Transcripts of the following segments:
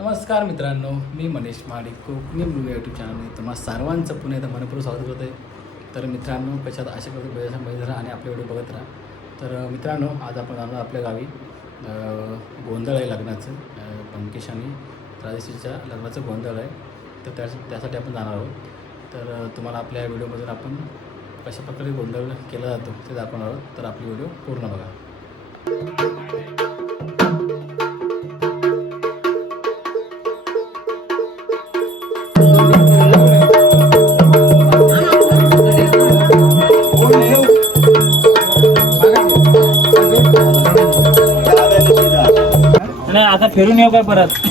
नमस्कार मित्रांनो, मी मनीष महाडिक कोकणी मृग यूट्यूब चॅनलमध्ये तुम्हा सर्वांचं पुन्हा एकदा मनपूर्वक स्वागत करतो आहे. तर मित्रांनो, कशात अशा प्रकारे मध्ये राहा आणि आपले व्हिडिओ बघत राहा. तर मित्रांनो, आज आपण आलो आपल्या गावी गोंधळ आहे लग्नाचं. पंकेश आणि राजेश्रीच्या लग्नाचं गोंधळ आहे. तर त्यासाठी आपण जाणार आहोत. तर तुम्हाला आपल्या व्हिडिओमधून आपण कशा प्रकारे गोंधळ केला जातो ते दाखवणार आहोत. तर आपली व्हिडिओ पूर्ण बघा. नाही आता फिरून येऊ काय परत.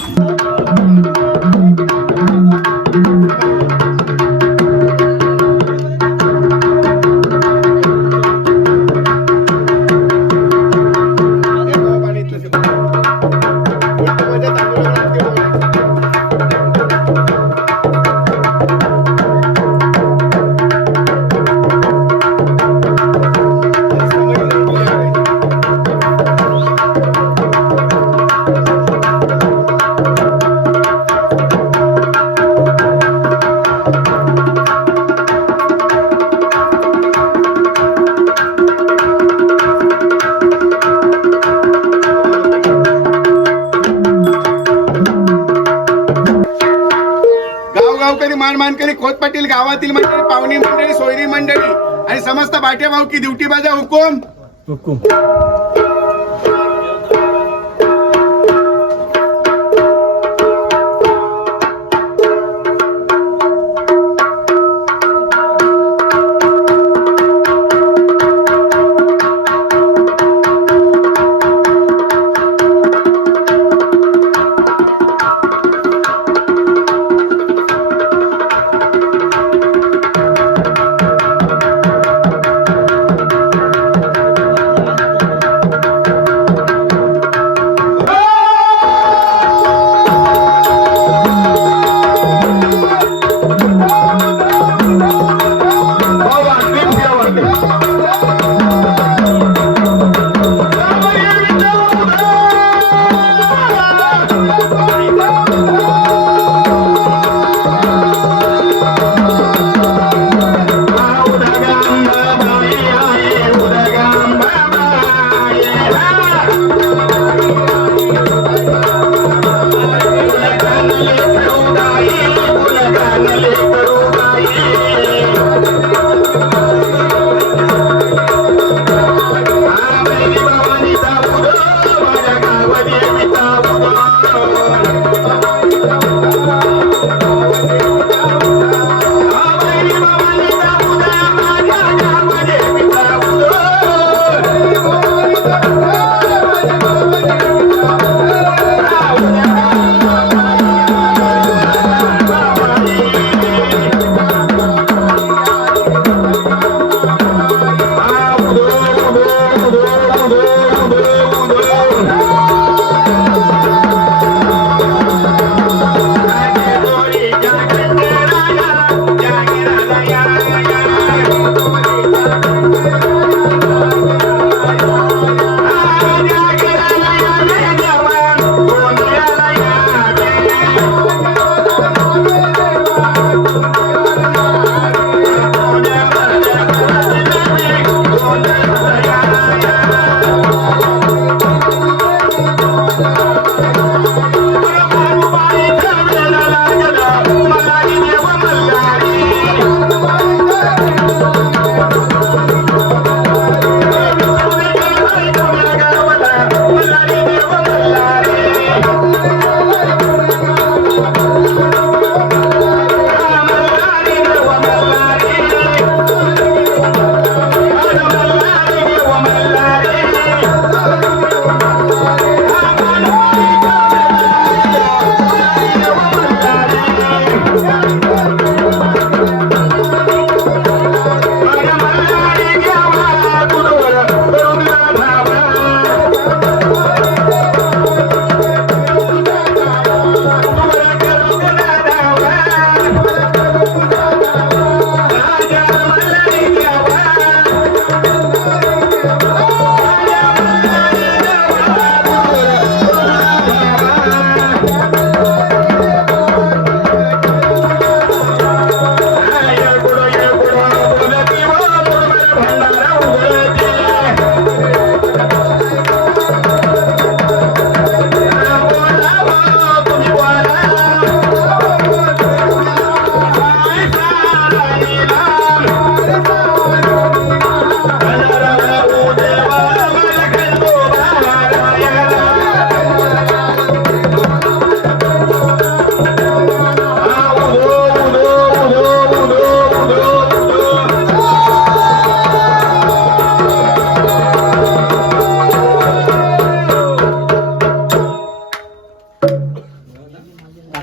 गावकरी मानकरी खोत पाटील गावातील मंडळी पाहुणी मंडळी सोयरी मंडळी आणि समस्त बाटे भाऊ की ड्युटी बाजा हुकुम हुकुम.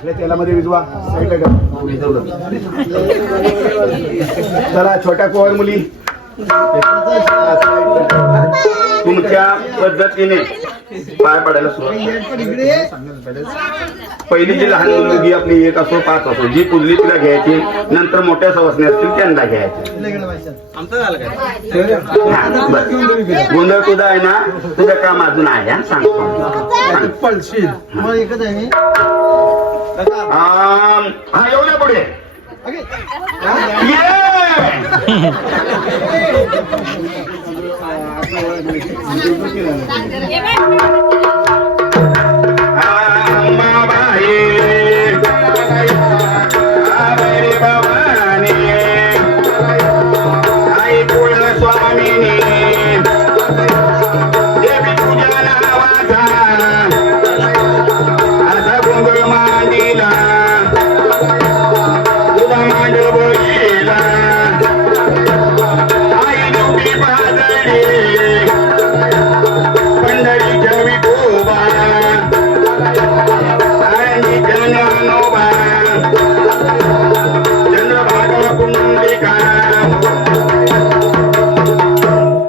या तेलामध्ये विजवा साईडला करा. चला छोट्या कोवर मुली तुमच्या पद्धतीने पाय पडायला सुरुवात. पहिली जी लहान मुलगी आपली 1 असो 5 असो जी पुजली तिला घ्यायची, नंतर मोठ्या सवसने असतील त्यांना घ्यायचे. गोंधळ तुझा आहे ना, तुझं काम अजून आहे हा, सांगतो. हा येऊ द्या पुढे.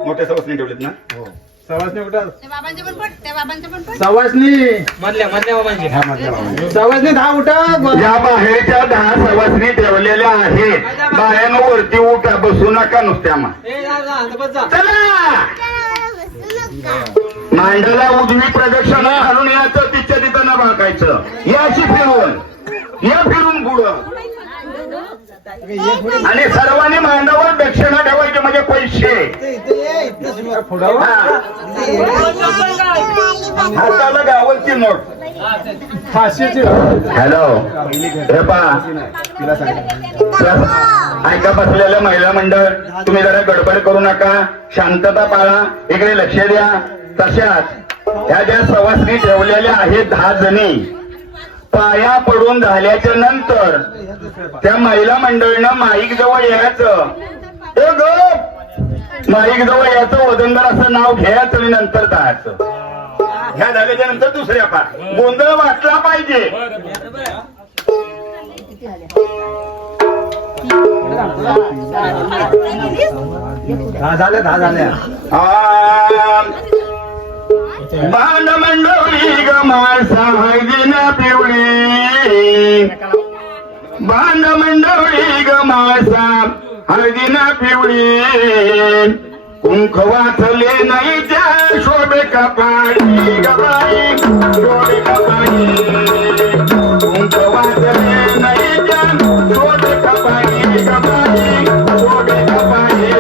मोठ्या सवासनी ठेवलेत ना. सवासनी कुठं? सवासनी मधल्या बाबांची. सवासनी 10 उठा. या बाहेरच्या 10 सवासनी ठेवलेल्या आहेत. बाहेरनं वरती उठा, बसू नका नुसत्या. चला मांडला उजवी प्रदक्षिणा घालून यायचं, तिच्या तिथं न बाकायचं. याशी फिरून या फिरून पुढं आणि सर्वांनी मांडावर दक्षिणा ठेवायचे म्हणजे पैसे. हाताला गावाची नोट. हॅलो हे पहा, ऐका बसलेलं महिला मंडळ, तुम्ही जरा गडबड करू नका, शांतता पाळा, इकडे लक्ष द्या. तशाच ह्या ज्या सवासनी ठेवलेल्या आहेत 10 जणी, पाया पडून झाल्याच्या नंतर त्या महिला मंडळीनं माईक जवळ यायचं. माईक जवळ यायचं, वजनदार असं नाव घ्यायचं आणि नंतर जायचं. ह्या झाल्याच्या नंतर दुसऱ्या पाठ गोंधळ वाटला पाहिजे. बांध मंडळी ग माणसा हळदीना पिवळी, बांध मंडळी ग माणसा हळदीना पिवळी, कुंख वाचले नाही त्या शोभे कपाळी ग बाई, शोभे कपाळी, कुंख वाचले नाही त्या शोभे कपाळी ग बाई, शोभे कपाळी.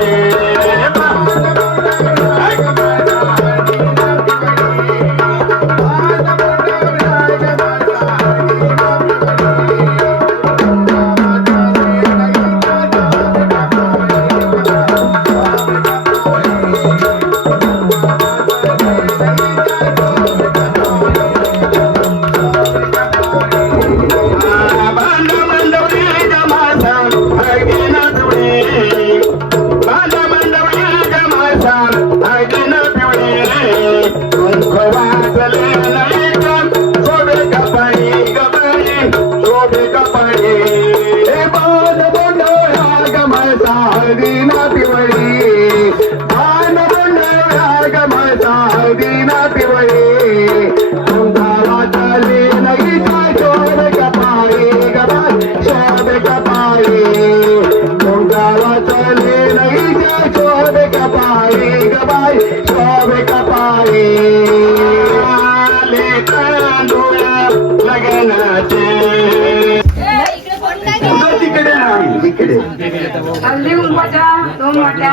हल्ली उंबाच्या 2 वाट्या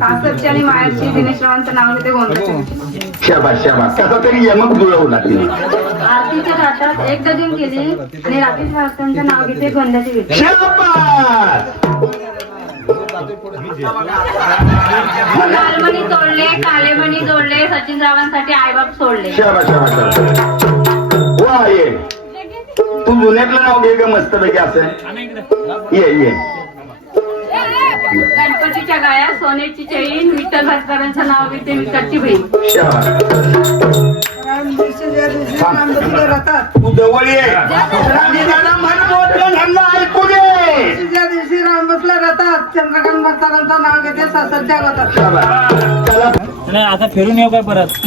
कासरची आणि मायाची दिनेशरावांचं नाव घेते गोंधळाची. शाबास शाबास, कसा तरी यमक जुळवला तिने. आरतीच्या ताटात 1 डझन केली आणि राकेश वास्तवांचं नाव घेते गोंधळाची घेते. लालमणी तोडले, कालेमणी जोडले, सचिनरावांसाठी आईबाप सोडले. शाबास शाबास. वा ये तू जुन्यातलं नाव घे ग मस्त पैकी असं. ये ये. गणपतीच्या गाया, सोन्याची चैन, विठ्ठल भास्करांचं नाव घेते विकटची बहीण. शाबास. थांब. तू जवळ ये आणि जरा मन मोठं ह्यांना ऐकू दे. ज्या दिवशी राम बसला राहतात चंद्रकांत म्हातारांचं नाव घेते सासरच्या गातात. चला नाही आता फिरून येऊ काय परत